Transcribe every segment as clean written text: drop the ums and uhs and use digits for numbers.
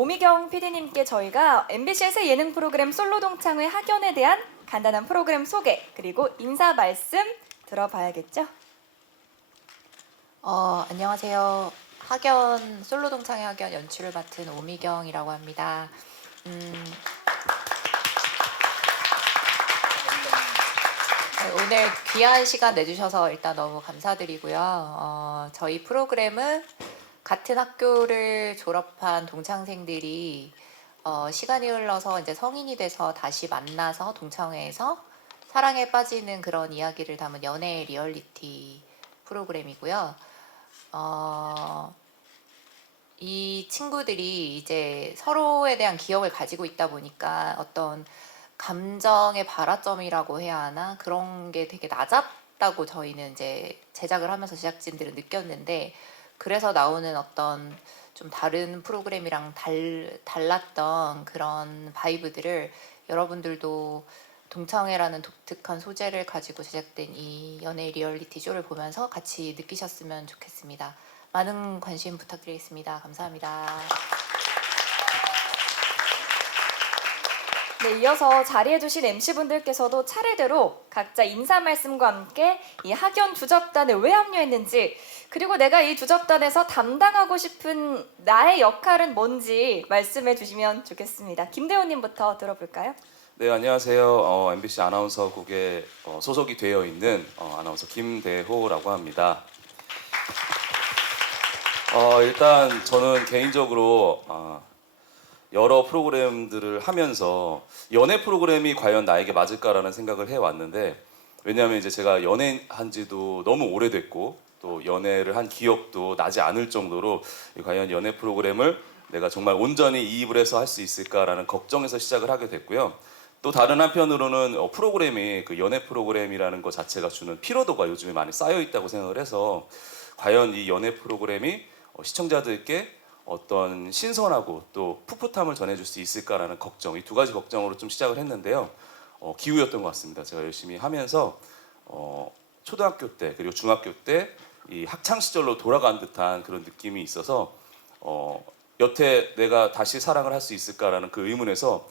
오미경 PD님께 저희가 MBC의 새 예능 프로그램 솔로 동창회 학연에 대한 간단한 프로그램 소개 그리고 인사 말씀 들어봐야겠죠? 안녕하세요. 학연 솔로 동창회 학연 연출을 맡은 오미경이라고 합니다. 오늘 귀한 시간 내주셔서 일단 너무 감사드리고요. 저희 프로그램은 같은 학교를 졸업한 동창생들이 시간이 흘러서 이제 성인이 돼서 다시 만나서 동창회에서 사랑에 빠지는 그런 이야기를 담은 연애 리얼리티 프로그램이고요. 이 친구들이 이제 서로에 대한 기억을 가지고 있다 보니까 어떤 감정의 발화점이라고 해야 하나? 그런 게 되게 낮았다고 저희는 이제 제작을 하면서 제작진들은 느꼈는데, 그래서 나오는 어떤 좀 다른 프로그램이랑 달랐던 그런 바이브들을 여러분들도 동창회라는 독특한 소재를 가지고 제작된 이 연애 리얼리티 쇼를 보면서 같이 느끼셨으면 좋겠습니다. 많은 관심 부탁드리겠습니다. 감사합니다. 네, 이어서 자리해주신 MC분들께서도 차례대로 각자 인사 말씀과 함께 이 학연 주접단에 왜 합류했는지, 그리고 내가 이 주접단에서 담당하고 싶은 나의 역할은 뭔지 말씀해 주시면 좋겠습니다. 김대호님부터 들어볼까요? 네, 안녕하세요. MBC 아나운서국에 소속이 되어 있는 아나운서 김대호라고 합니다. 일단 저는 개인적으로 여러 프로그램들을 하면서 연애 프로그램이 과연 나에게 맞을까라는 생각을 해왔는데, 왜냐하면 이제 제가 연애한 지도 너무 오래됐고 또 연애를 한 기억도 나지 않을 정도로 과연 연애 프로그램을 내가 정말 온전히 이입을 해서 할 수 있을까라는 걱정에서 시작을 하게 됐고요. 또 다른 한편으로는 프로그램이 그 연애 프로그램이라는 것 자체가 주는 피로도가 요즘에 많이 쌓여 있다고 생각을 해서 과연 이 연애 프로그램이 시청자들께 어떤 신선하고 또 풋풋함을 전해줄 수 있을까라는 걱정, 이 두 가지 걱정으로 좀 시작을 했는데요. 기우였던 것 같습니다. 제가 열심히 하면서 초등학교 때 그리고 중학교 때 이 학창 시절로 돌아간 듯한 그런 느낌이 있어서 여태 내가 다시 사랑을 할 수 있을까라는 그 의문에서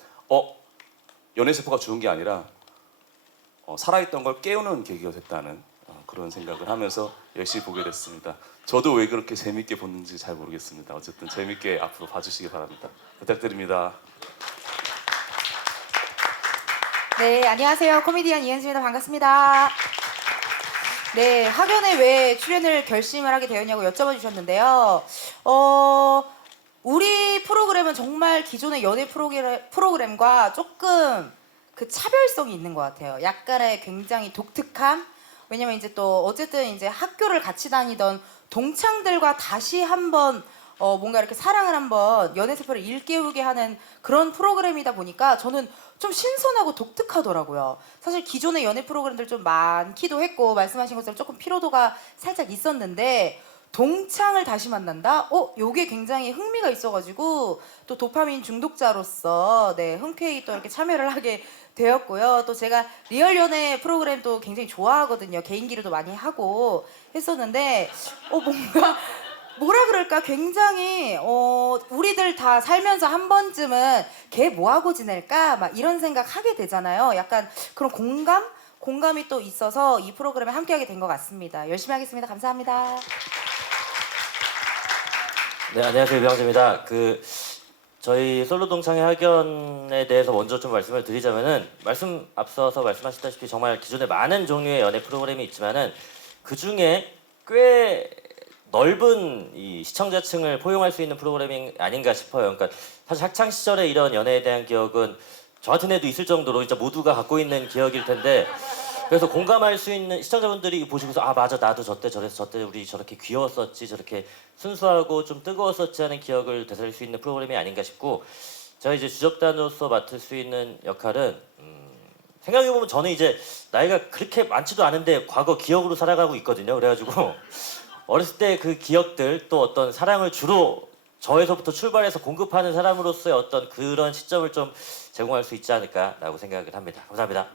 연애세포가 죽은 게 아니라 살아있던 걸 깨우는 계기가 됐다는 그런 생각을 하면서 열심히 보게 됐습니다. 저도 왜 그렇게 재밌게 보는지 잘 모르겠습니다. 어쨌든 재밌게 앞으로 봐주시기 바랍니다. 부탁드립니다. 네, 안녕하세요. 코미디언 이은수입니다. 반갑습니다. 네, 학연에 왜 출연을 결심을 하게 되었냐고 여쭤봐 주셨는데요. 우리 프로그램은 정말 기존의 연애 프로그램과 조금 그 차별성이 있는 것 같아요. 약간의 굉장히 독특함. 왜냐면 이제 또 어쨌든 이제 학교를 같이 다니던 동창들과 다시 한번 뭔가 이렇게 사랑을 한번 연애세포를 일깨우게 하는 그런 프로그램이다 보니까 저는 좀 신선하고 독특하더라고요. 사실 기존의 연애 프로그램들 좀 많기도 했고 말씀하신 것처럼 조금 피로도가 살짝 있었는데 동창을 다시 만난다? 요게 굉장히 흥미가 있어가지고 또 도파민 중독자로서 네, 흔쾌히 또 이렇게 참여를 하게 되었고요. 또 제가 리얼 연애 프로그램도 굉장히 좋아하거든요. 개인기로도 많이 하고 했었는데 뭔가 뭐라 그럴까 굉장히 우리들 다 살면서 한 번쯤은 걔 뭐하고 지낼까 막 이런 생각 하게 되잖아요. 약간 그런 공감이 또 있어서 이 프로그램에 함께하게 된 것 같습니다. 열심히 하겠습니다. 감사합니다. 네, 안녕하세요. 유병재입니다. 저희 솔로 동창회 학연에 대해서 먼저 좀 말씀을 드리자면은 앞서서 말씀하셨다시피 정말 기존에 많은 종류의 연애 프로그램이 있지만은 그 중에 꽤 넓은 이 시청자층을 포용할 수 있는 프로그램이 아닌가 싶어요. 그러니까 사실 학창 시절에 이런 연애에 대한 기억은 저 같은 애도 있을 정도로 진짜 모두가 갖고 있는 기억일 텐데, 그래서 공감할 수 있는 시청자분들이 보시면서 맞아, 나도 저때 저래서 저때 우리 저렇게 귀여웠었지, 저렇게 순수하고 좀 뜨거웠었지 하는 기억을 되살릴 수 있는 프로그램이 아닌가 싶고, 제가 이제 주접단으로서 맡을 수 있는 역할은 생각해보면 저는 이제 나이가 그렇게 많지도 않은데 과거 기억으로 살아가고 있거든요. 그래가지고 어렸을 때 그 기억들, 또 어떤 사랑을 주로 저에서부터 출발해서 공급하는 사람으로서의 어떤 그런 시점을 좀 제공할 수 있지 않을까라고 생각을 합니다. 감사합니다.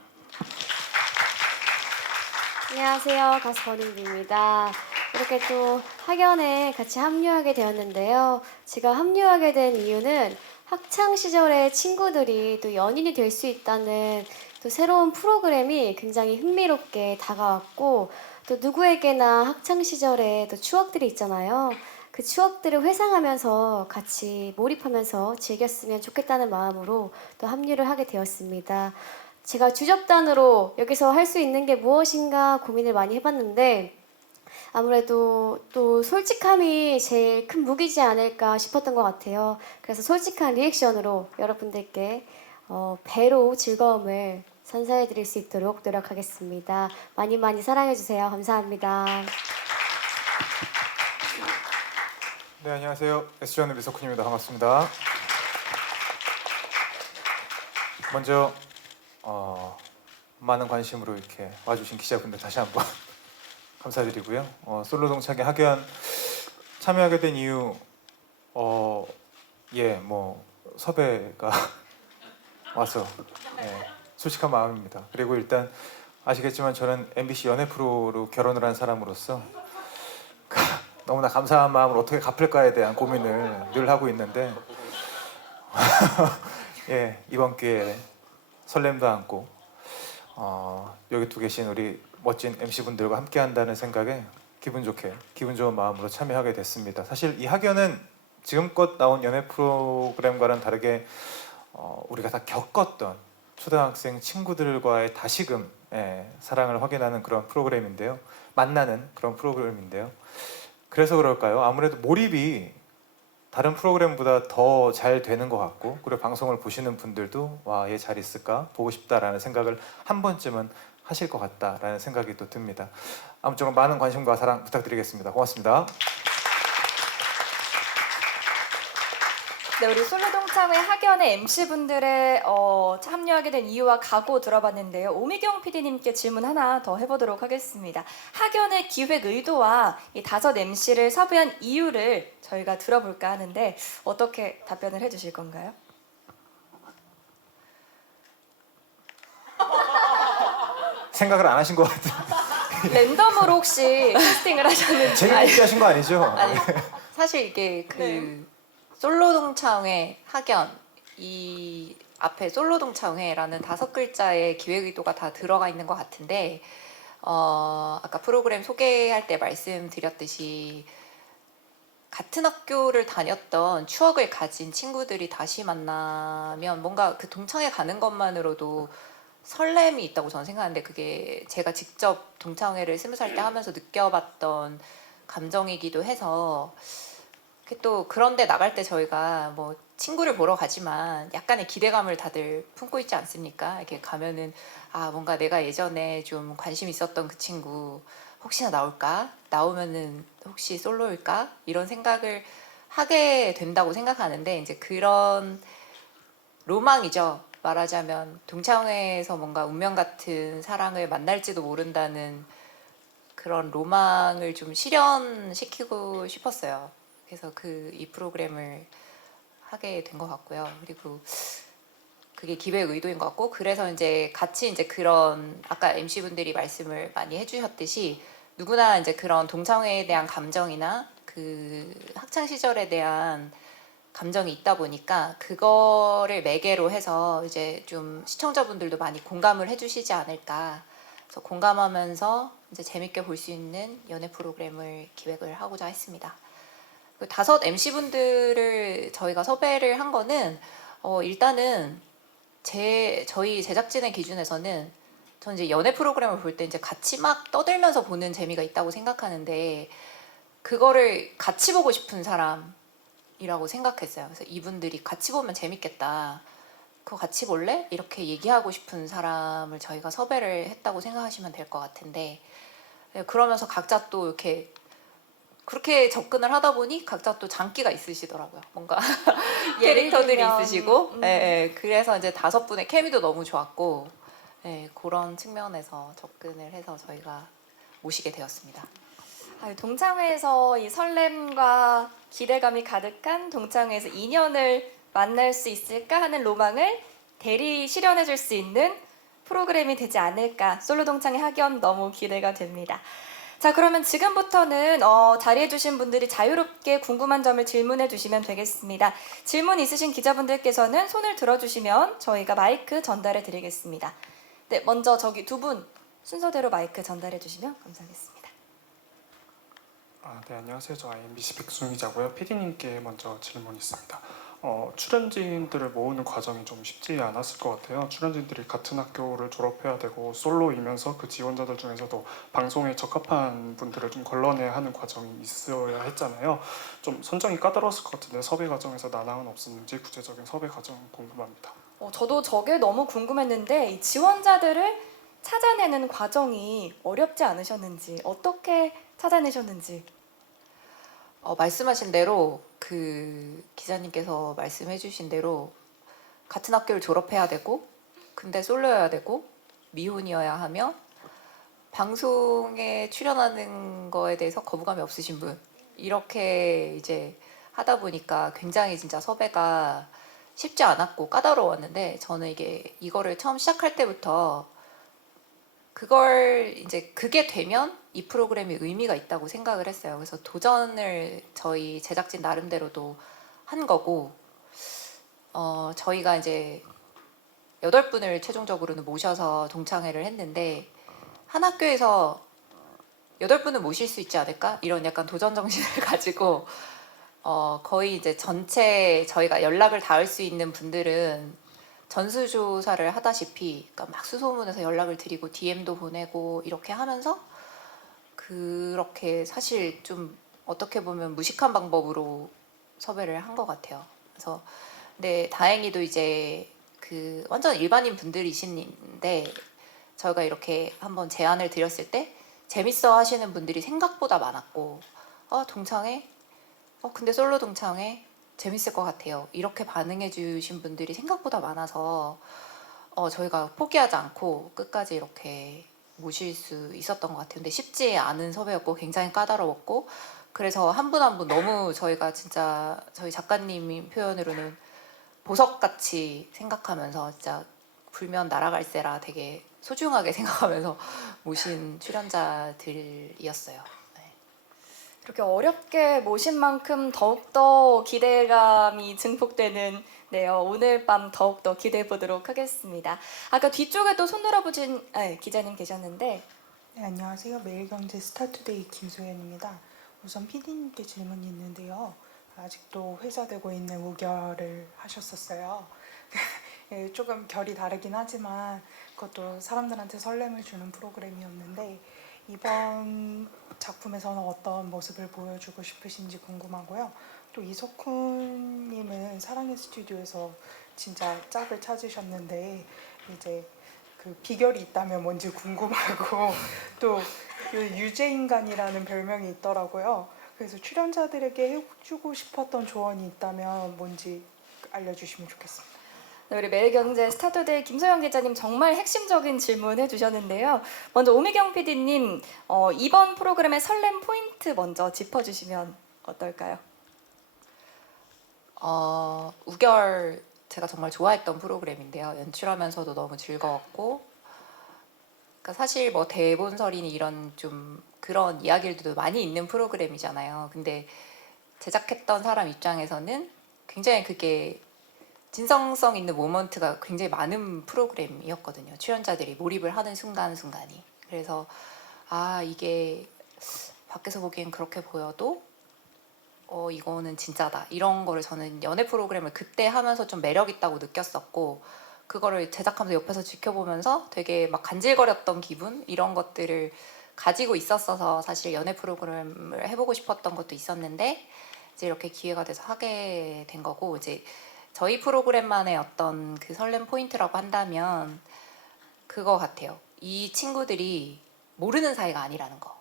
안녕하세요. 가수 권은비입니다. 이렇게 또 학연에 같이 합류하게 되었는데요. 제가 합류하게 된 이유는 학창 시절의 친구들이 또 연인이 될 수 있다는 또 새로운 프로그램이 굉장히 흥미롭게 다가왔고, 또 누구에게나 학창 시절에 또 추억들이 있잖아요. 그 추억들을 회상하면서 같이 몰입하면서 즐겼으면 좋겠다는 마음으로 또 합류를 하게 되었습니다. 제가 주접단으로 여기서 할 수 있는 게 무엇인가 고민을 많이 해봤는데, 아무래도 또 솔직함이 제일 큰 무기지 않을까 싶었던 것 같아요. 그래서 솔직한 리액션으로 여러분들께 배로 즐거움을 선사해 드릴 수 있도록 노력하겠습니다. 많이 많이 사랑해 주세요. 감사합니다. 네, 안녕하세요. S존의 미석훈입니다. 반갑습니다. 먼저 많은 관심으로 이렇게 와주신 기자분들 다시 한번 감사드리고요. 솔로 동창회 학연 참여하게 된 이유, 뭐 섭외가 와서 솔직한 마음입니다. 그리고 일단 아시겠지만 저는 MBC 연애 프로로 결혼을 한 사람으로서 너무나 감사한 마음을 어떻게 갚을까에 대한 고민을 늘 하고 있는데 이번 기회에 설렘도 안고 여기 두 계신 우리 멋진 MC분들과 함께 한다는 생각에 기분 좋은 마음으로 참여하게 됐습니다. 사실 이 학연은 지금껏 나온 연애 프로그램과는 다르게 우리가 다 겪었던 초등학생 친구들과의 다시금 사랑을 확인하는 그런 프로그램인데요. 만나는 그런 프로그램인데요. 그래서 그럴까요? 아무래도 몰입이 다른 프로그램보다 더 잘 되는 것 같고, 그리고 방송을 보시는 분들도 와, 얘 잘 있을까? 보고 싶다라는 생각을 한 번쯤은 하실 것 같다라는 생각이 또 듭니다. 아무쪼록 많은 관심과 사랑 부탁드리겠습니다. 고맙습니다. 네, 우리 솔로 동창회 학연의 MC분들의 합류하게 된 이유와 각오 들어봤는데요. 오미경 PD님께 질문 하나 더 해보도록 하겠습니다. 학연의 기획 의도와 이 5 MC를 섭외한 이유를 저희가 들어볼까 하는데 어떻게 답변을 해주실 건가요? 생각을 안 하신 것 같은. 랜덤으로 혹시 캐스팅을 하셨는지. 재미있게 하신 거 아니죠? 아니, 사실 이게 그 솔로 동창회 학연 이 앞에 솔로 동창회라는 5글자의 기획 의도가 다 들어가 있는 것 같은데 아까 프로그램 소개할 때 말씀드렸듯이 같은 학교를 다녔던 추억을 가진 친구들이 다시 만나면 뭔가 그 동창회 가는 것만으로도 설렘이 있다고 저는 생각하는데, 그게 제가 직접 동창회를 20살 때 하면서 느껴봤던 감정이기도 해서, 또 그런데 나갈 때 저희가 뭐 친구를 보러 가지만 약간의 기대감을 다들 품고 있지 않습니까? 이렇게 가면은 뭔가 내가 예전에 좀 관심 있었던 그 친구 혹시나 나올까? 나오면은 혹시 솔로일까? 이런 생각을 하게 된다고 생각하는데, 이제 그런 로망이죠. 말하자면 동창회에서 뭔가 운명 같은 사랑을 만날지도 모른다는 그런 로망을 좀 실현시키고 싶었어요. 그래서 이 프로그램을 하게 된 것 같고요. 그리고 그게 기획 의도인 것 같고, 그래서 이제 같이 이제 그런 아까 MC분들이 말씀을 많이 해주셨듯이 누구나 이제 그런 동창회에 대한 감정이나 그 학창 시절에 대한 감정이 있다 보니까 그거를 매개로 해서 이제 좀 시청자분들도 많이 공감을 해주시지 않을까. 그래서 공감하면서 이제 재밌게 볼 수 있는 연애 프로그램을 기획을 하고자 했습니다. 그 5 MC분들을 저희가 섭외를 한 거는 일단은 저희 제작진의 기준에서는 저는 이제 연애 프로그램을 볼 때 이제 같이 막 떠들면서 보는 재미가 있다고 생각하는데, 그거를 같이 보고 싶은 사람이라고 생각했어요. 그래서 이분들이 같이 보면 재밌겠다, 그거 같이 볼래? 이렇게 얘기하고 싶은 사람을 저희가 섭외를 했다고 생각하시면 될 것 같은데, 그러면서 각자 또 이렇게 그렇게 접근을 하다 보니 각자 또 장기가 있으시더라고요. 뭔가 캐릭터들이 들면, 있으시고, 그래서 이제 5분의 케미도 너무 좋았고, 그런 측면에서 접근을 해서 저희가 모시게 되었습니다. 동창회에서 이 설렘과 기대감이 가득한 동창회에서 인연을 만날 수 있을까 하는 로망을 대리 실현해 줄 수 있는 프로그램이 되지 않을까. 솔로 동창회 학연 너무 기대가 됩니다. 자, 그러면 지금부터는 자리해주신 분들이 자유롭게 궁금한 점을 질문해 주시면 되겠습니다. 질문 있으신 기자분들께서는 손을 들어주시면 저희가 마이크 전달해 드리겠습니다. 네, 먼저 저기 두 분 순서대로 마이크 전달해 주시면 감사하겠습니다. 네, 안녕하세요. 저 IMBC 백수용 기자고요. PD님께 먼저 질문 있습니다. 출연진들을 모으는 과정이 좀 쉽지 않았을 것 같아요. 출연진들이 같은 학교를 졸업해야 되고 솔로이면서 그 지원자들 중에서도 방송에 적합한 분들을 좀 걸러내야 하는 과정이 있어야 했잖아요. 좀 선정이 까다로웠을 것 같은데 섭외 과정에서 난항은 없었는지 구체적인 섭외 과정 궁금합니다. 저도 저게 너무 궁금했는데 이 지원자들을 찾아내는 과정이 어렵지 않으셨는지, 어떻게 찾아내셨는지. 말씀하신 대로 그 기자님께서 말씀해주신 대로 같은 학교를 졸업해야 되고 근데 솔로여야 되고 미혼이어야 하며 방송에 출연하는 거에 대해서 거부감이 없으신 분 이렇게 이제 하다 보니까 굉장히 진짜 섭외가 쉽지 않았고 까다로웠는데 저는 이거를 처음 시작할 때부터 그걸 이제 그게 되면 이 프로그램이 의미가 있다고 생각을 했어요. 그래서 도전을 저희 제작진 나름대로도 한 거고 저희가 이제 8분을 최종적으로는 모셔서 동창회를 했는데 한 학교에서 8분을 모실 수 있지 않을까? 이런 약간 도전 정신을 가지고 거의 이제 전체 저희가 연락을 닿을 수 있는 분들은 전수조사를 하다시피 그러니까 막 수소문해서 연락을 드리고 DM도 보내고 이렇게 하면서 그렇게 사실 좀 어떻게 보면 무식한 방법으로 섭외를 한 것 같아요. 그래서 근데 다행히도 이제 그 완전 일반인 분들이신데 저희가 이렇게 한번 제안을 드렸을 때 재밌어 하시는 분들이 생각보다 많았고 동창회? 근데 솔로 동창회? 재밌을 것 같아요. 이렇게 반응해 주신 분들이 생각보다 많아서 저희가 포기하지 않고 끝까지 이렇게 모실 수 있었던 것 같아요. 근데 쉽지 않은 섭외였고 굉장히 까다로웠고 그래서 한 분 한 분 너무 저희가 진짜 저희 작가님이 표현으로는 보석같이 생각하면서 진짜 불면 날아갈세라 되게 소중하게 생각하면서 모신 출연자들이었어요. 이렇게 어렵게 모신 만큼 더욱더 기대감이 증폭되는 오늘 밤 더욱더 기대해 보도록 하겠습니다. 아까 뒤쪽에도 손 들어보신 기자님 계셨는데. 네, 안녕하세요. 매일경제 스타투데이 김소연입니다. 우선 PD님께 질문이 있는데요. 아직도 회자되고 있는 우결을 하셨었어요. 예, 조금 결이 다르긴 하지만 그것도 사람들한테 설렘을 주는 프로그램이었는데 이번 작품에서는 어떤 모습을 보여주고 싶으신지 궁금하고요. 또 이석훈님은 사랑의 스튜디오에서 진짜 짝을 찾으셨는데 이제 그 비결이 있다면 뭔지 궁금하고 또 그 유죄인간이라는 별명이 있더라고요. 그래서 출연자들에게 해주고 싶었던 조언이 있다면 뭔지 알려주시면 좋겠습니다. 네, 우리 매일경제 스타투데이 김소영 기자님 정말 핵심적인 질문 해주셨는데요. 먼저 오미경 PD님 이번 프로그램의 설렘 포인트 먼저 짚어주시면 어떨까요? 우결 제가 정말 좋아했던 프로그램인데요. 연출하면서도 너무 즐거웠고 그러니까 사실 뭐 대본설이니 이런 좀 그런 이야기들도 많이 있는 프로그램이잖아요. 근데 제작했던 사람 입장에서는 굉장히 그게 진성성 있는 모먼트가 굉장히 많은 프로그램이었거든요. 출연자들이 몰입을 하는 순간순간이. 그래서 이게 밖에서 보기엔 그렇게 보여도 이거는 진짜다. 이런 거를 저는 연애 프로그램을 그때 하면서 좀 매력 있다고 느꼈었고 그거를 제작하면서 옆에서 지켜보면서 되게 막 간질거렸던 기분 이런 것들을 가지고 있었어서 사실 연애 프로그램을 해보고 싶었던 것도 있었는데 이제 이렇게 기회가 돼서 하게 된 거고 이제 저희 프로그램만의 어떤 그 설렘 포인트라고 한다면 그거 같아요. 이 친구들이 모르는 사이가 아니라는 거.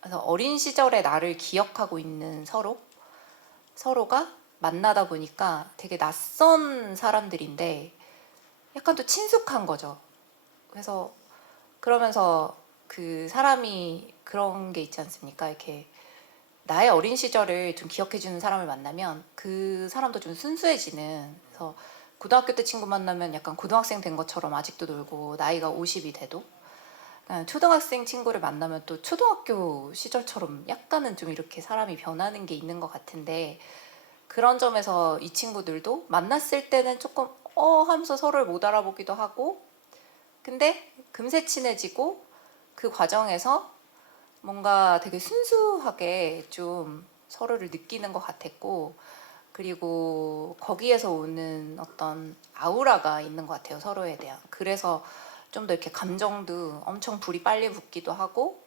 그래서 어린 시절의 나를 기억하고 있는 서로가 만나다 보니까 되게 낯선 사람들인데 약간 또 친숙한 거죠. 그래서 그러면서 그 사람이 그런 게 있지 않습니까? 이렇게 나의 어린 시절을 좀 기억해주는 사람을 만나면 그 사람도 좀 순수해지는. 그래서 고등학교 때 친구 만나면 약간 고등학생 된 것처럼 아직도 놀고 나이가 50이 돼도 초등학생 친구를 만나면 또 초등학교 시절처럼 약간은 좀 이렇게 사람이 변하는 게 있는 것 같은데 그런 점에서 이 친구들도 만났을 때는 조금 하면서 서로를 못 알아보기도 하고 근데 금세 친해지고 그 과정에서 뭔가 되게 순수하게 좀 서로를 느끼는 것 같았고 그리고 거기에서 오는 어떤 아우라가 있는 것 같아요 서로에 대한 그래서 좀 더 이렇게 감정도 엄청 불이 빨리 붙기도 하고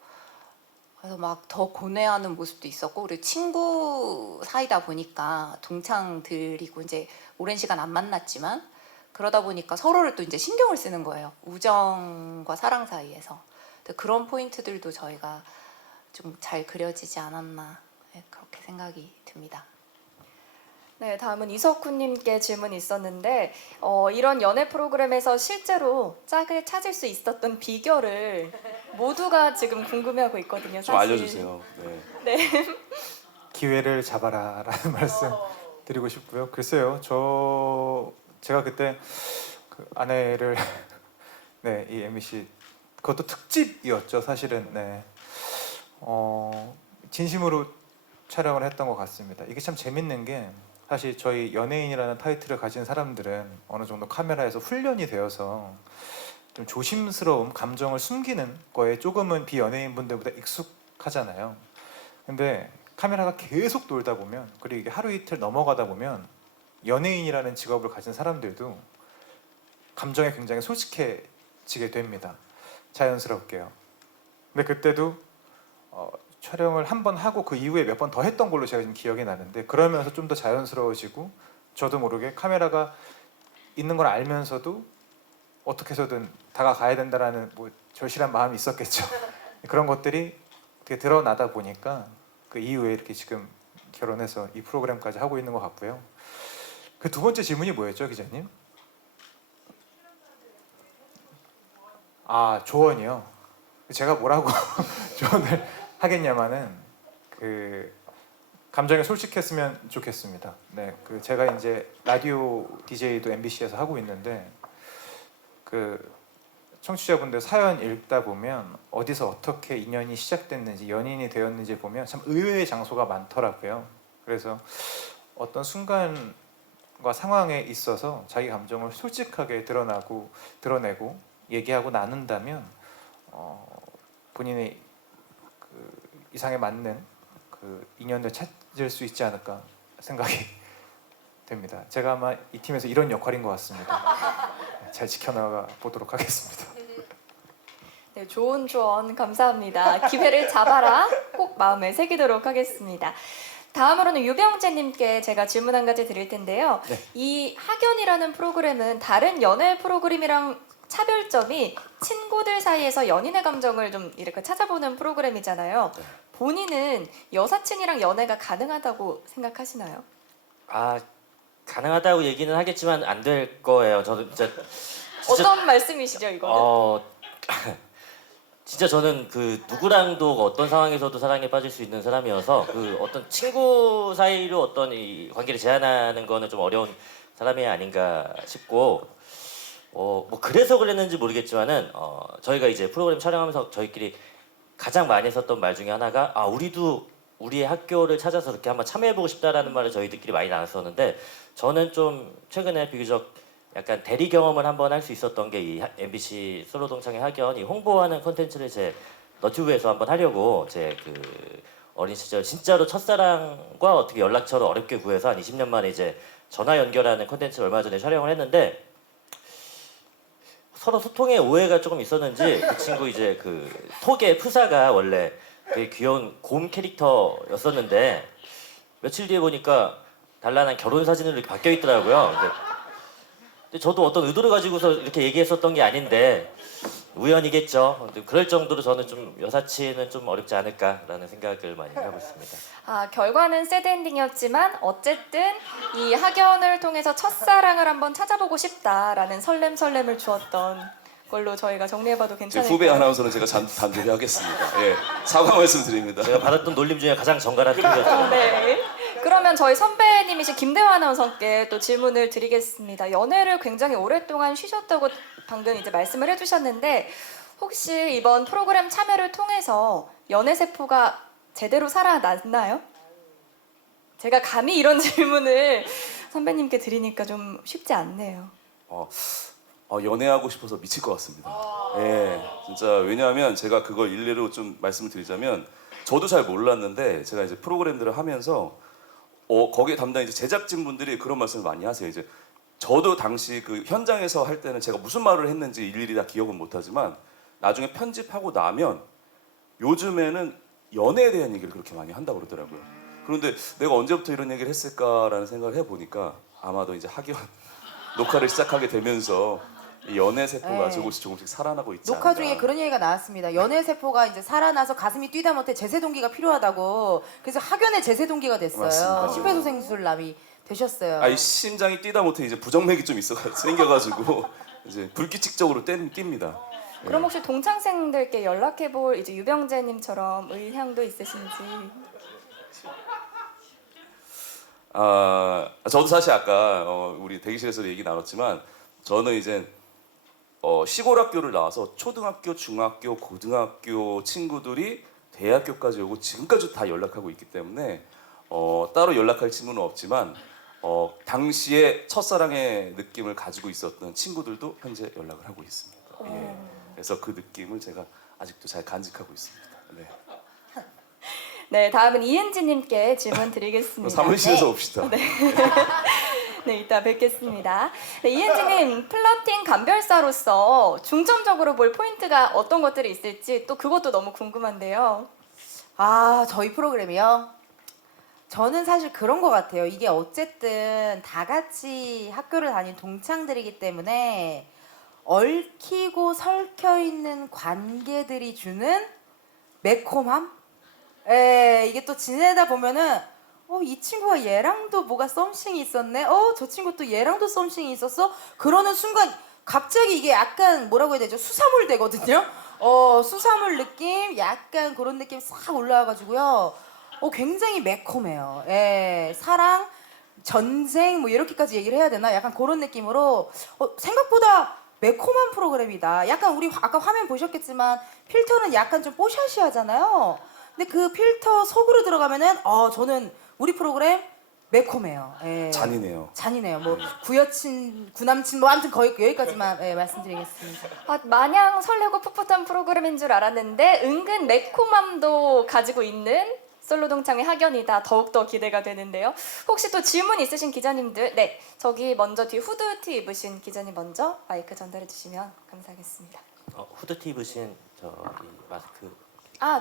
그래서 막 더 고뇌하는 모습도 있었고 그리고 친구 사이다 보니까 동창들이고 이제 오랜 시간 안 만났지만 그러다 보니까 서로를 또 이제 신경을 쓰는 거예요 우정과 사랑 사이에서 그런 포인트들도 저희가 좀 잘 그려지지 않았나 네, 그렇게 생각이 듭니다. 네, 다음은 이석훈님께 질문이 있었는데 이런 연애 프로그램에서 실제로 짝을 찾을 수 있었던 비결을 모두가 지금 궁금해하고 있거든요. 좀 사실. 알려주세요. 네. 네. 기회를 잡아라라는 말씀 드리고 싶고요. 글쎄요, 제가 그때 그 아내를 네, 이 MBC 그것도 특집이었죠, 사실은. 네. 진심으로 촬영을 했던 것 같습니다. 이게 참 재밌는 게 사실 저희 연예인이라는 타이틀을 가진 사람들은 어느 정도 카메라에서 훈련이 되어서 좀 조심스러움, 감정을 숨기는 거에 조금은 비연예인 분들보다 익숙하잖아요. 근데 카메라가 계속 돌다 보면 그리고 이게 하루 이틀 넘어가다 보면 연예인이라는 직업을 가진 사람들도 감정에 굉장히 솔직해지게 됩니다. 자연스럽게요. 근데 그때도 촬영을 한 번 하고 그 이후에 몇 번 더 했던 걸로 제가 지금 기억이 나는데 그러면서 좀 더 자연스러워지고 저도 모르게 카메라가 있는 걸 알면서도 어떻게 해서든 다가가야 된다라는 뭐 절실한 마음이 있었겠죠. 그런 것들이 되게 드러나다 보니까 그 이후에 이렇게 지금 결혼해서 이 프로그램까지 하고 있는 것 같고요. 그 두 번째 질문이 뭐였죠, 기자님? 아, 조언이요. 제가 뭐라고 조언을 하겠냐마는 그 감정에 솔직했으면 좋겠습니다. 네, 그 제가 이제 라디오 DJ도 MBC에서 하고 있는데 그 청취자분들 사연 읽다 보면 어디서 어떻게 인연이 시작됐는지 연인이 되었는지 보면 참 의외의 장소가 많더라고요. 그래서 어떤 순간과 상황에 있어서 자기 감정을 솔직하게 드러내고 얘기하고 나눈다면 본인의 그 이상에 맞는 그 인연을 찾을 수 있지 않을까 생각이 됩니다. 제가 아마 이 팀에서 이런 역할인 것 같습니다. 잘 지켜나가 보도록 하겠습니다. 네, 좋은 조언 감사합니다. 기회를 잡아라 꼭 마음에 새기도록 하겠습니다. 다음으로는 유병재님께 제가 질문 한 가지 드릴 텐데요. 네. 이 학연이라는 프로그램은 다른 연애 프로그램이랑 차별점이 친구들 사이에서 연인의 감정을 좀 이렇게 찾아보는 프로그램이잖아요. 네. 본인은 여사친이랑 연애가 가능하다고 생각하시나요? 아, 가능하다고 얘기는 하겠지만 안 될 거예요. 저도 진짜 어떤 말씀이시죠, 이거는? 진짜 저는 그 누구랑도 어떤 상황에서도 사랑에 빠질 수 있는 사람이어서 그 어떤 친구 사이로 어떤 이 관계를 제한하는 거는 좀 어려운 사람이 아닌가 싶고 뭐 그래서 그랬는지 모르겠지만은 저희가 이제 프로그램 촬영하면서 저희끼리 가장 많이 했었던 말 중에 하나가 우리도 우리의 학교를 찾아서 이렇게 한번 참여해보고 싶다라는 말을 저희들끼리 많이 나눴었는데 저는 좀 최근에 비교적 약간 대리 경험을 한번 할 수 있었던 게 이 MBC 솔로 동창회 학연 이 홍보하는 콘텐츠를 제 너튜브에서 한번 하려고 제 그 어린 시절 진짜로 첫사랑과 어떻게 연락처를 어렵게 구해서 한 20년 만에 이제 전화 연결하는 콘텐츠를 얼마 전에 촬영을 했는데 서로 소통에 오해가 조금 있었는지 그 친구 이제 그 톡의 프사가 원래 되게 귀여운 곰 캐릭터였었는데 며칠 뒤에 보니까 단란한 결혼 사진으로 이렇게 바뀌어 있더라고요. 근데 저도 어떤 의도를 가지고서 이렇게 얘기했었던 게 아닌데 우연이겠죠. 근데 그럴 정도로 저는 좀 여사친은 좀 어렵지 않을까라는 생각을 많이 하고 있습니다. 결과는 새드 엔딩이었지만 어쨌든 이 학연을 통해서 첫사랑을 한번 찾아보고 싶다라는 설렘을 주었던 걸로 저희가 정리해봐도 제 괜찮을까요? 후배 아나운서는 제가 단둘이 하겠습니다. 예, 사과 말씀드립니다. 제가 받았던 놀림 중에 가장 정갈한 팀이었습니다. 네. 그러면 저희 선배님이신 김대화 아나운서께 또 질문을 드리겠습니다. 연애를 굉장히 오랫동안 쉬셨다고 방금 이제 말씀을 해주셨는데 혹시 이번 프로그램 참여를 통해서 연애 세포가 제대로 살아났나요? 제가 감히 이런 질문을 선배님께 드리니까 좀 쉽지 않네요. 연애하고 싶어서 미칠 것 같습니다. 예, 진짜 왜냐하면 제가 그걸 일례로 좀 말씀을 드리자면 저도 잘 몰랐는데 제가 이제 프로그램들을 하면서 거기에 담당 이제 제작진 분들이 그런 말씀을 많이 하세요. 이제 저도 당시 그 현장에서 할 때는 제가 무슨 말을 했는지 일일이 다 기억은 못하지만 나중에 편집하고 나면 요즘에는 연애에 대한 얘기를 그렇게 많이 한다고 그러더라고요. 그런데 내가 언제부터 이런 얘기를 했을까라는 생각을 해보니까 아마도 이제 학연 녹화를 시작하게 되면서 이 연애 세포가 네. 조금씩 살아나고 있지 녹화 않나. 중에 그런 얘기가 나왔습니다. 연애 세포가 이제 살아나서 가슴이 뛰다 못해 제세 동기가 필요하다고. 그래서 학연의 제세 동기가 됐어요. 맞습니다. 심폐소생술남이 되셨어요. 이 심장이 뛰다 못해 이제 부정맥이 좀 생겨가지고 이제 불규칙적으로 뜁니다. 그럼 혹시 동창생들께 연락해볼 이제 유병재님처럼 의향도 있으신지? 저도 사실 아까 우리 대기실에서 얘기 나눴지만 저는 이제 시골 학교를 나와서 초등학교, 중학교, 고등학교 친구들이 대학교까지 오고 지금까지 다 연락하고 있기 때문에 따로 연락할 친구는 없지만 당시에 첫사랑의 느낌을 가지고 있었던 친구들도 현재 연락을 하고 있습니다. 예. 그래서 그 느낌을 제가 아직도 잘 간직하고 있습니다. 네. 네, 다음은 이은지님께 질문 드리겠습니다. 사무실에서 옵시다. 네, 이따 뵙겠습니다. 네, 이은지님, 플러팅 감별사로서 중점적으로 볼 포인트가 어떤 것들이 있을지 또 그것도 너무 궁금한데요. 저희 프로그램이요? 저는 사실 그런 것 같아요. 이게 어쨌든 다 같이 학교를 다닌 동창들이기 때문에 얽히고 설켜 있는 관계들이 주는 매콤함? 이게 또 지내다 보면은 이 친구가 얘랑도 뭐가 썸씽이 있었네. 저 친구 또 얘랑도 썸씽이 있었어. 그러는 순간 갑자기 이게 약간 뭐라고 해야 되죠? 수사물 되거든요. 수사물 느낌, 약간 그런 느낌 싹 올라와가지고요. 굉장히 매콤해요. 사랑, 전쟁 뭐 이렇게까지 얘기를 해야 되나? 약간 그런 느낌으로 생각보다 매콤한 프로그램이다. 약간 우리 아까 화면 보셨겠지만 필터는 약간 좀 뽀샤시하잖아요. 근데 그 필터 속으로 들어가면은 저는 우리 프로그램 매콤해요. 잔인해요. 잔인해요. 뭐 구여친, 구남친 뭐 아무튼 거의 여기까지만 말씀드리겠습니다. 마냥 설레고 풋풋한 프로그램인 줄 알았는데 은근 매콤함도 가지고 있는 솔로 동창의 학연이다. 더욱더 기대가 되는데요. 혹시 또 질문 있으신 기자님들, 네, 저기 먼저 뒤 후드티 입으신 기자님 먼저 마이크 전달해 주시면 감사하겠습니다. 후드티 입으신 저기 마스크.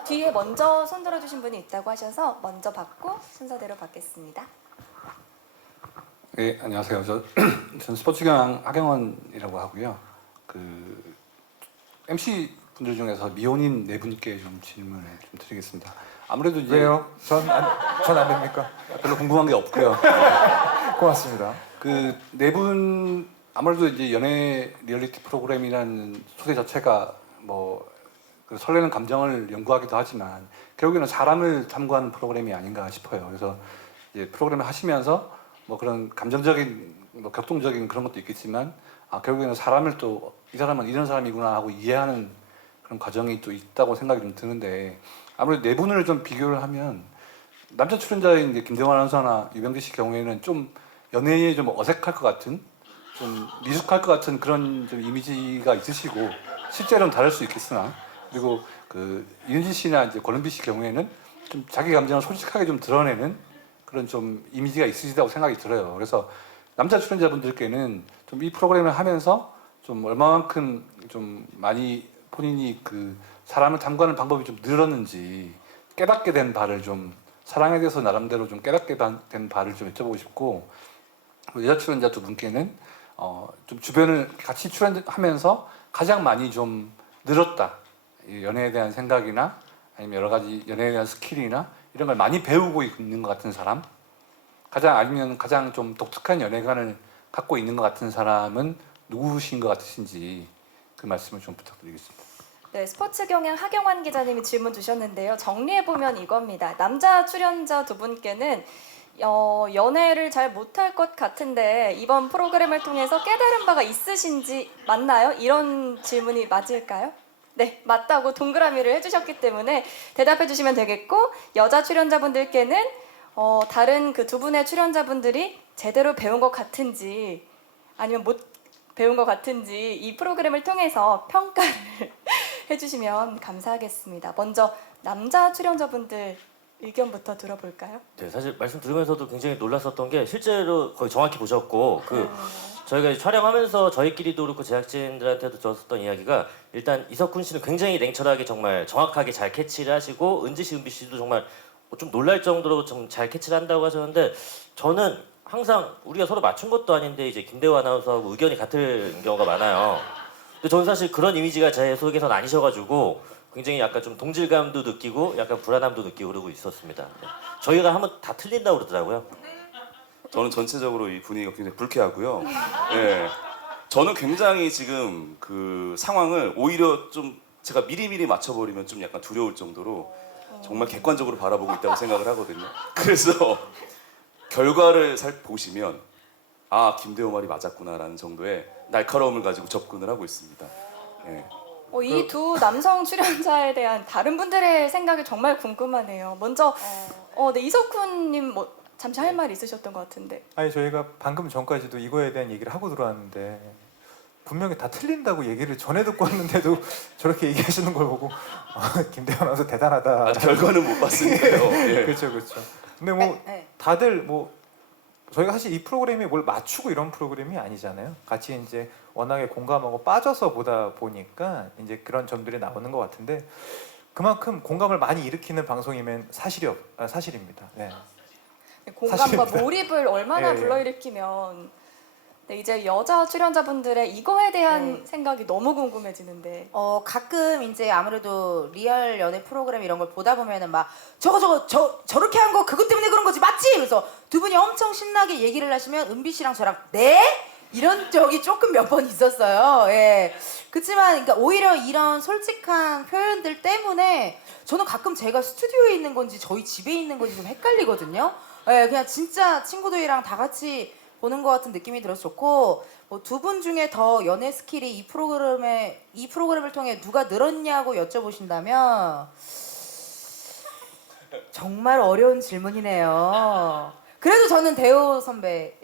뒤에 먼저 손 들어주신 분이 있다고 하셔서 먼저 받고 순서대로 받겠습니다. 네, 안녕하세요. 저는 스포츠경 하경원이라고 하고요. 그 MC 분들 중에서 미혼인 네 분께 좀 질문을 좀 드리겠습니다. 아무래도 이제 왜요? 전 안 됩니까? 별로 궁금한 게 없고요. 고맙습니다. 그 네 분 아무래도 이제 연애 리얼리티 프로그램이라는 소재 자체가 그 설레는 감정을 연구하기도 하지만 결국에는 사람을 탐구하는 프로그램이 아닌가 싶어요. 그래서 이제 프로그램을 하시면서 그런 감정적인 격동적인 그런 것도 있겠지만 결국에는 사람을 또 이 사람은 이런 사람이구나 하고 이해하는 그런 과정이 또 있다고 생각이 좀 드는데 아무래도 네 분을 좀 비교를 하면 남자 출연자인 이제 김대원 아나운서나 유병재 씨 경우에는 좀 연애에 좀 어색할 것 같은 좀 미숙할 것 같은 그런 좀 이미지가 있으시고 실제로는 다를 수 있겠으나 그리고 그 이은지 씨나 이제 권은비 씨 경우에는 좀 자기 감정을 솔직하게 좀 드러내는 그런 좀 이미지가 있으시다고 생각이 들어요. 그래서 남자 출연자분들께는 좀 이 프로그램을 하면서 좀 얼마만큼 좀 많이 본인이 그 사람을 탐구하는 방법이 좀 늘었는지 깨닫게 된 바를 좀 사랑에 대해서 나름대로 좀 깨닫게 된 바를 좀 여쭤보고 싶고 여자 출연자 두 분께는 좀 주변을 같이 출연하면서 가장 많이 좀 늘었다. 연애에 대한 생각이나 아니면 여러 가지 연애에 대한 스킬이나 이런 걸 많이 배우고 있는 것 같은 사람 아니면 가장 좀 독특한 연애관을 갖고 있는 것 같은 사람은 누구신 것 같으신지 그 말씀을 좀 부탁드리겠습니다. 네, 스포츠 경향 하경환 기자님이 질문 주셨는데요. 정리해보면 이겁니다. 남자 출연자 두 분께는 연애를 잘 못할 것 같은데 이번 프로그램을 통해서 깨달은 바가 있으신지 맞나요? 이런 질문이 맞을까요? 네, 맞다고 동그라미를 해주셨기 때문에 대답해 주시면 되겠고, 여자 출연자분들께는 다른 그 두 분의 출연자분들이 제대로 배운 것 같은지 아니면 못 배운 것 같은지 이 프로그램을 통해서 평가를 해주시면 감사하겠습니다. 먼저 남자 출연자분들 의견부터 들어볼까요? 네, 사실 말씀 들으면서도 굉장히 놀랐었던 게 실제로 거의 정확히 보셨고 저희가 이제 촬영하면서 저희끼리도 그렇고 제작진들한테도 들었었던 이야기가 일단 이석훈 씨는 굉장히 냉철하게 정말 정확하게 잘 캐치를 하시고 은지 씨, 은비 씨도 정말 좀 놀랄 정도로 좀 잘 캐치를 한다고 하셨는데 저는 항상 우리가 서로 맞춘 것도 아닌데 이제 김대호 아나운서하고 의견이 같은 경우가 많아요. 근데 저는 사실 그런 이미지가 제 속에서는 아니셔가지고 굉장히 약간 좀 동질감도 느끼고 약간 불안함도 느끼고 그러고 있었습니다. 네. 저희가 하면 다 틀린다고 그러더라고요. 저는 전체적으로 이 분위기가 굉장히 불쾌하고요. 예. 저는 굉장히 지금 그 상황을 오히려 좀 제가 미리미리 맞춰버리면 좀 약간 두려울 정도로 정말 객관적으로 바라보고 있다고 생각을 하거든요. 그래서 결과를 보시면 아, 김대호 말이 맞았구나라는 정도의 날카로움을 가지고 접근을 하고 있습니다. 예. 이 두 남성 출연자에 대한 다른 분들의 생각이 정말 궁금하네요. 먼저 네, 이석훈님 뭐 잠시 할 말 있으셨던 것 같은데. 아니 저희가 방금 전까지도 이거에 대한 얘기를 하고 들어왔는데 분명히 다 틀린다고 얘기를 전에 듣고 왔는데도 저렇게 얘기하시는 걸 보고 김대현 아나운서 대단하다. 아직 결과는 못 봤으니까요. 예. 그렇죠, 그렇죠. 근데 뭐 다들 뭐 저희가 사실 이 프로그램이 뭘 맞추고 이런 프로그램이 아니잖아요. 같이 이제 워낙에 공감하고 빠져서 보다 보니까 이제 그런 점들이 나오는 것 같은데 그만큼 공감을 많이 일으키는 방송이면 사실입니다. 네. 공감과 사실입니다. 몰입을 얼마나 예, 예. 불러일으키면 네, 이제 여자 출연자분들의 이거에 대한 생각이 너무 궁금해지는데. 가끔 이제 아무래도 리얼 연애 프로그램 이런 걸 보다 보면은 막 저렇게 한 거 그것 때문에 그런 거지 맞지? 그래서 두 분이 엄청 신나게 얘기를 하시면 은비 씨랑 저랑 네? 이런 적이 조금 몇 번 있었어요. 예. 그렇지만 그러니까 오히려 이런 솔직한 표현들 때문에 저는 가끔 제가 스튜디오에 있는 건지 저희 집에 있는 건지 좀 헷갈리거든요. 예, 그냥 진짜 친구들이랑 다 같이 보는 것 같은 느낌이 들어서 좋고 두 분 중에 더 연애 스킬이 이 프로그램을 통해 누가 늘었냐고 여쭤보신다면 정말 어려운 질문이네요. 그래도 저는 대호 선배,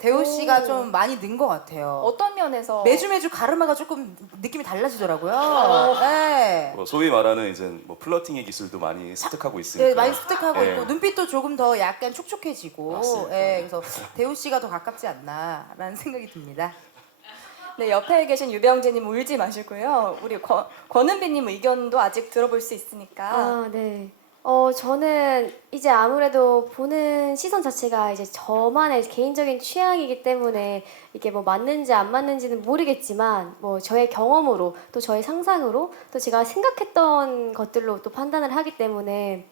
대호 씨가 좀 많이 는 것 같아요. 어떤 면에서? 매주 가르마가 조금 느낌이 달라지더라고요. 네. 뭐 소위 말하는 이제 뭐 플러팅의 기술도 많이 습득하고 있으니까. 네, 많이 습득하고 예. 있고 눈빛도 조금 더 약간 촉촉해지고, 맞습니다. 그래서 대호 씨가 더 가깝지 않나라는 생각이 듭니다. 네, 옆에 계신 유병재님 울지 마시고요. 우리 권은비님 의견도 아직 들어볼 수 있으니까. 네. 저는 이제 아무래도 보는 시선 자체가 이제 저만의 개인적인 취향이기 때문에 이게 뭐 맞는지 안 맞는지는 모르겠지만 뭐 저의 경험으로 또 저의 상상으로 또 제가 생각했던 것들로 또 판단을 하기 때문에